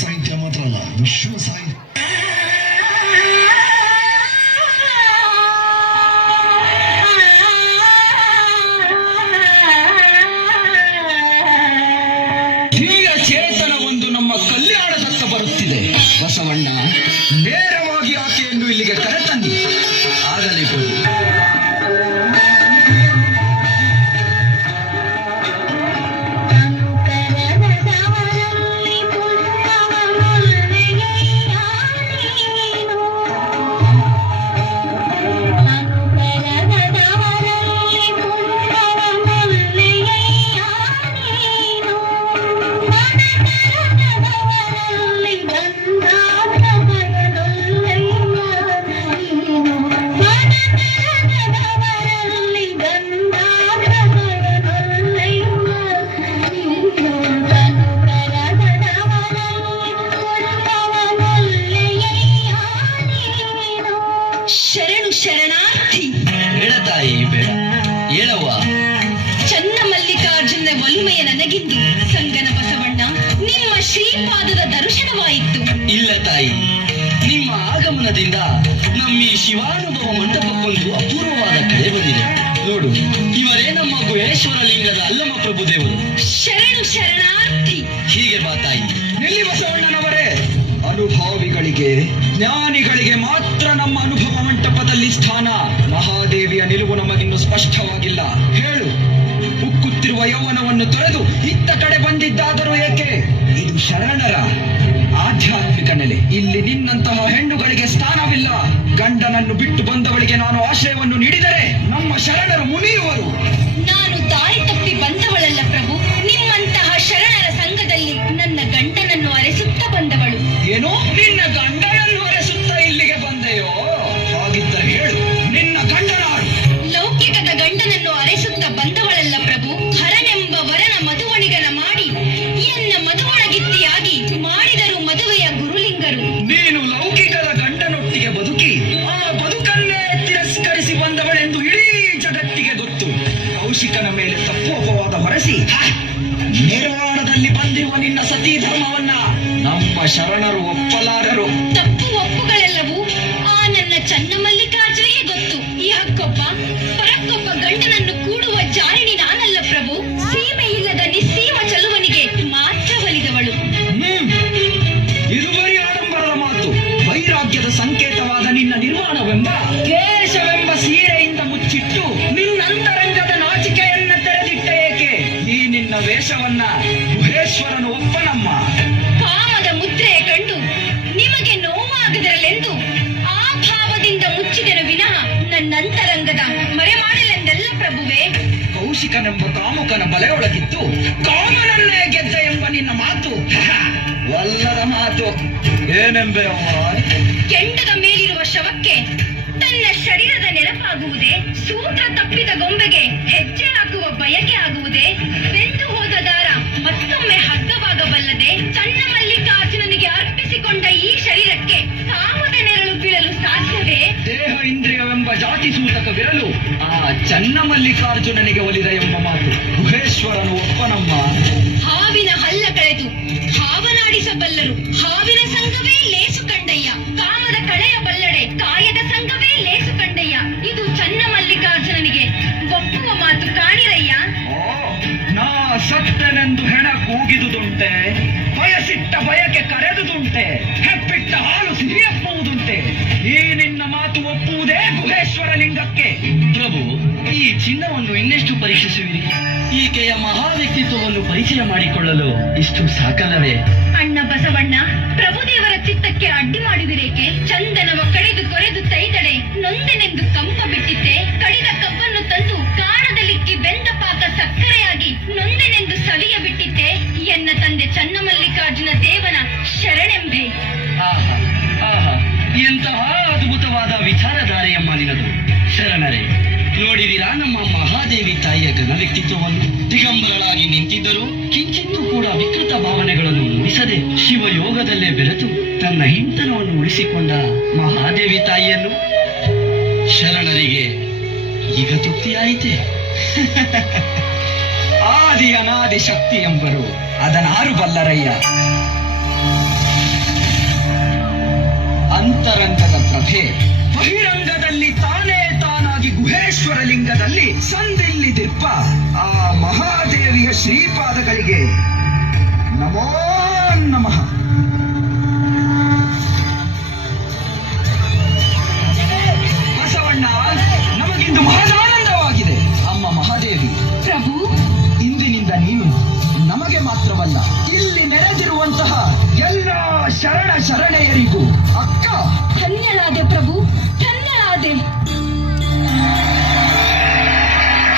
ಸಾಹಿತ್ಯ ಮಾತ್ರ ಅಲ್ಲ, ವಿಶ್ವ ಸಾಹಿತ್ಯ. ದಿವ್ಯ ಚೇತನ ಒಂದು ನಮ್ಮ ಕಲ್ಯಾಣದತ್ತ ಬರುತ್ತಿದೆ. ಬಸವಣ್ಣ, ನೇರವಾಗಿ ಆಕೆಯನ್ನು ಇಲ್ಲಿಗೆ ಕರೆತನ್ನಿ. ಆಗಲಿ ಪ್ರಭು. ಶರಣು ಶರಣಾರ್ಥಿ. ಹೇಳತಾಯಿ ಬೇಡ, ಹೇಳವ್ವ. ಚನ್ನಮಲ್ಲಿಕಾರ್ಜುನ ಒಲುಮೆಯ ನನಗಿಂದು ಸಂಗನ ಬಸವಣ್ಣ ನಿಮ್ಮ ಶ್ರೀಪಾದದ ದರ್ಶನವಾಯಿತು. ಇಲ್ಲ ತಾಯಿ, ನಿಮ್ಮ ಆಗಮನದಿಂದ ನಮ್ಮ ಈ ಶಿವಾನುಭವ ಮಂಟಪಕ್ಕೊಂದು ಅಪೂರ್ವವಾದ ಕಳೆ ಬಂದಿದೆ. ನೋಡು, ಇವರೇ ನಮ್ಮ ಗುಹೇಶ್ವರ ಲಿಂಗದ ಅಲ್ಲಮ ಪ್ರಭುದೇವರು. ಶರಣು ಶರಣಾರ್ಥಿ. ಹೀಗೆ ಬಾ ತಾಯಿ. ಎಲ್ಲಿ ಬಸವಣ್ಣನವರೇ? ಅನುಭಾವಿಗಳಿಗೆ, ಜ್ಞಾನಿಗಳಿಗೆ ಮಾತ್ರ ನಮ್ಮ ಅನುಭವ ಮಂಟಪದಲ್ಲಿ ಸ್ಥಾನ. ಮಹಾದೇವಿಯ ನಿಲುವು ನಮಗಿನ್ನು ಸ್ಪಷ್ಟವಾಗಿಲ್ಲ. ಹೇಳು, ಉಕ್ಕುತ್ತಿರುವ ಯೌವನವನ್ನು ತೊರೆದು ಇತ್ತ ಕಡೆ ಬಂದಿದ್ದಾದರೂ ಏಕೆ? ಇದು ಶರಣರ ಆಧ್ಯಾತ್ಮಿಕ ನೆಲೆ. ಇಲ್ಲಿ ನಿನ್ನಂತಹ ಹೆಣ್ಣುಗಳಿಗೆ ಸ್ಥಾನವಿಲ್ಲ. ಗಂಡನನ್ನು ಬಿಟ್ಟು ಬಂದವಳಿಗೆ ನಾನು ಆಶ್ರಯವನ್ನು ನೀಡಿದರೆ ನಮ್ಮ ಶರಣರು ಮುನಿಯುವರು. ನಾನು ದಾರಿ ತಪ್ಪಿ ಬಂದವಳಲ್ಲ ಪ್ರಭು. ನಿಮ್ಮಂತಹ ಶರಣರ ಸಂಘದಲ್ಲಿ ನನ್ನ ಗಂಡನನ್ನು ಅರೆಸುತ್ತಾ ಬಂದವಳು. ಏನು? ನಿನ್ನ ಗಂಡನನ್ನು ಅರೆಸುತ್ತಾ ಇಲ್ಲಿಗೆ ಬಂದೆಯೋ? ಹಾಗಿದ್ದರೆ ಹೇಳು, ನಿನ್ನ ಗಂಡನಾರು? ಲೌಕಿಕದ ಗಂಡನನ್ನು ಅರೆಸುತ್ತಾ ಬಂದವಳಲ್ಲ ಪ್ರಭು. ಹರನೆಂಬ ವರನ ಮದುವಣಿಗನ ಮಾಡಿ ಎನ್ನ ಮದುವಣಗಿತ್ತಿಯಾಗಿ ಮಾಡಿದರು ಮದುವೆಯ ಗುರುಲಿಂಗರು. ನೀನು ಲೌಕಿಕದ ಗಂಡನೊಟ್ಟಿಗೆ ಬದುಕಿ ಆ ಬದುಕನ್ನೇ ತಿರಸ್ಕರಿಸಿ ಬಂದವಳೆಂದು ಇಡೀ ಜಗತ್ತಿಗೆ ಗೊತ್ತು. ಕೌಶಿಕನ ಮೇಲೆ ತಪ್ಪು ಅಪವಾದ ಹೊರಸಿ ನಿರ್ವಾಣದಲ್ಲಿ ಬಂದಿರುವ ನಿನ್ನ ಸತೀ ಧರ್ಮವನ್ನ ನಮ್ಮ ಶರಣರು ಒಪ್ಪಲಾರರು. ತಪ್ಪು ಒಪ್ಪುಗಳೆಲ್ಲವೂ ಆ ನನ್ನ ಚನ್ನಮಲ್ಲಿಕಾರ್ಜುನಿಗೆ ಗೊತ್ತು. ಈ ಹಕ್ಕೊಬ್ಬ ಪರಕ್ಕೊಬ್ಬ ಗಂಡನನ್ನು ಕೂಡುವ ಜಾರಿಣಿ ನಾನಲ್ಲ ಪ್ರಭು. ಸೀಮೆ ಇಲ್ಲದ ನಿಸ್ಸೀಮ ಚಲುವನಿಗೆ ಮಾತ್ರ ಒಲಿದವಳು. ಇದು ಬರೀ ಆಡಂಬರದ ಮಾತು. ವೈರಾಗ್ಯದ ಸಂಕೇತವಾದ ನಿನ್ನ ನಿರ್ಮಾಣವೆಂಬ ಕೇಶವೆಂಬ ಸೀರೆಯಿಂದ ಮುಚ್ಚಿಟ್ಟು ನಿನ್ನಂತರಂಗದ ನಾಚಿಕೆಯನ್ನ ತೆರೆದಿಟ್ಟ ಏಕೆ? ಈ ನಿನ್ನ ವೇಷವನ್ನ ಗುಹೇಶ್ವರನು ಒಪ್ಪನಮ್ಮ. ಕಾಮದ ಮುದ್ರೆಯ ಕಂಡು ನಿಮಗೆ ನೋವಾಗದಿರಲೆಂದು ಆ ಭಾವದಿಂದ ಮುಚ್ಚಿದೆನು ವಿನಃ ನನ್ನಂತರಂಗದ ಮರೆ ಮಾಡಲೆಂದಲ್ಲ ಪ್ರಭುವೇ. ಕೌಶಿಕನೆಂಬ ಕಾಮುಕನ ಬಲೆಯೊಳಗಿದ್ದು ಕಾಮನನ್ನೇ ಗೆದ್ದ ಎಂಬ ನಿನ್ನ ಮಾತು ವಲ್ಲದ ಮಾತು. ಏನೆಂಬೆ ಅವ್ವ? ಕೆಂಡದ ಮೇಲಿರುವ ಶವಕ್ಕೆ ತನ್ನ ಶರೀರದ ನೆನಪಾಗುವುದೇ? ಸೂತ್ರ ತಪ್ಪಿದ ಗೊಂಬೆಗೆ ಹೆಜ್ಜೆ ಹಾಕುವ ಬಯಕೆ ಆಗುವುದೇ? ಬೆಂದು ಹೋದ ದಾರ ಮತ್ತೊಮ್ಮೆ ಹಗ್ಗವಾಗಬಲ್ಲದೆ? ಚನ್ನಮಲ್ಲಿಕಾರ್ಜುನನಿಗೆ ಅರ್ಪಿಸಿಕೊಂಡ ಈ ಶರೀರಕ್ಕೆ ಕಾಮದ ನೆರಳು ಬೀಳಲು ಸಾಧ್ಯವೇ? ದೇಹ ಇಂದ್ರಿಯವೆಂಬ ಜಾತಿ ಸೂತಕವಿರಲು ಆ ಚನ್ನಮಲ್ಲಿಕಾರ್ಜುನನಿಗೆ ಒಲಿದ ಎಂಬ ಮಾತು ಗುಹೇಶ್ವರನು ಒಪ್ಪನಮ್ಮ. ಹಾವಿನ ಹಲ್ಲ ಕಳೆದು ಹಾವನಾಡಿಸಬಲ್ಲರು. ಹಾವಿನ ಸಂಘವೇ ಲೇಸು ಕಂಡಯ್ಯ. ಕಾಮದ ಕಳೆಯ ಬಲ್ಲಡೆ ಕಾಯದ ಸಂಘವೇ ಲೇಸು ಕಂಡಯ್ಯ. ಇದು ಚನ್ನಮಲ್ಲಿಕಾರ್ಜುನನಿಗೆ ಒಪ್ಪುವ ಮಾತು ಕಾಣಿರಯ್ಯ. ನಾ ಸತ್ತನೆಂದು ಹೆಣ ಕೂಗಿದುದುಂಟೆ, ಬಯಸಿಟ್ಟ ಬಯಕೆ ಕರೆದುದುಂಟೆ, ಹೆಪ್ಪಿಟ್ಟ ಹಾಲು ಸಿಹಿಯಪ್ಪುವುದುಂಟೆ. ಈ ನಿನ್ನ ಮಾತು ಒಪ್ಪುವುದೇ ಗುಹೇಶ್ವರ ಲಿಂಗಕ್ಕೆ. ಪ್ರಭು, ಈ ಚಿನ್ನವನ್ನು ಇನ್ನೆಷ್ಟು ಪರೀಕ್ಷಿಸುವಿರಿ? ಈಕೆಯ ಮಹಾ ವ್ಯಕ್ತಿತ್ವವನ್ನು ಪರಿಚಯ ಮಾಡಿಕೊಳ್ಳಲು ಇಷ್ಟು ಸಾಕಲ್ಲವೇ? ಅಣ್ಣ ಬಸವಣ್ಣ, ಪ್ರಭುದೇವರ ಚಿತ್ತಕ್ಕೆ ಅಡ್ಡಿ ಮಾಡುವಿರೇಕೆ? ಚಂದನವ ಕಡೆದು ಕೊರೆದು ತೈದಡೆ ನೊಂದೆನೆಂದು ಕಂಪ ಬಿಟ್ಟಿದ್ದೆ. ಕಡಿದ ಕಬ್ಬನ್ನು ತಂದು ಕಾಣದಲಿಕ್ಕಿ ಬೆಂದ ಪಾಕ ಸಕ್ಕರೆಯಾಗಿ ನೊಂದೆನೆಂದು ಸವಿಯ ಬಿಟ್ಟಿದ್ದೆ. ಎನ್ನ ತಂದೆ ಚನ್ನಮಲ್ಲಿಕಾರ್ಜುನ ದೇವನ ಶರಣೆಂಬೆ. ಆಹಾ ಆಹಾ, ಎಂತಹ ಅದ್ಭುತವಾದ ವಿಚಾರಧಾರೆಯಮ್ಮ ನಿನದು. ಶರಣರೇ, ನೋಡಿದಿರಾ ನಮ್ಮ ಮಹಾದೇವಿ ತಾಯಿಯ ಘನ ವ್ಯಕ್ತಿತ್ವವನ್ನು? ದಿಗಂಬರಳಾಗಿ ನಿಂತಿದ್ದರೂ ಕಿಂಚಿತ್ತೂ ಕೂಡ ವಿಕೃತ ಭಾವನೆಗಳನ್ನು ಮೂಡಿಸದೆ ಶಿವಯೋಗದಲ್ಲೇ ಬೆರೆತು ತನ್ನ ಹಿಂತನವನ್ನು ಉಳಿಸಿಕೊಂಡ ಮಹಾದೇವಿ ತಾಯಿಯನ್ನು ಶರಣರಿಗೆ ಈಗ ತೃಪ್ತಿಯಾಯಿತೆ. ಆದಿ ಅನಾದಿ ಶಕ್ತಿ ಎಂಬರು ಅದನಾರು ಬಲ್ಲರಯ್ಯ. ಅಂತರಂಗದ ಪ್ರಭೆ. ಬಹಿರಂಗದಲ್ಲಿ ತಾನೇ ತಾನಾಗಿ ಗುಹೇಶ್ವರ ಲಿಂಗದಲ್ಲಿ ಸಂದಿಲ್ಲಿದಿಪ್ಪ ಆ ಮಹಾದೇವಿಯ ಶ್ರೀಪಾದಗಳಿಗೆ ನಮೋ ನಮಃ. ಬಸವಣ್ಣ, ನಮಗಿಂದು ಮಹದಾನಂದವಾಗಿದೆ. ಅಮ್ಮ ಮಹಾದೇವಿ, ಪ್ರಭು, ಇಂದಿನಿಂದ ನೀನು ನಮಗೆ ಮಾತ್ರವಲ್ಲ, ಇಲ್ಲಿ ನೆರೆದಿರುವಂತಹ ಎಲ್ಲ ಶರಣೆಯರಿಗೂ ಅಕ್ಕ. ಧನ್ಯಳಾದೆ ಪ್ರಭು,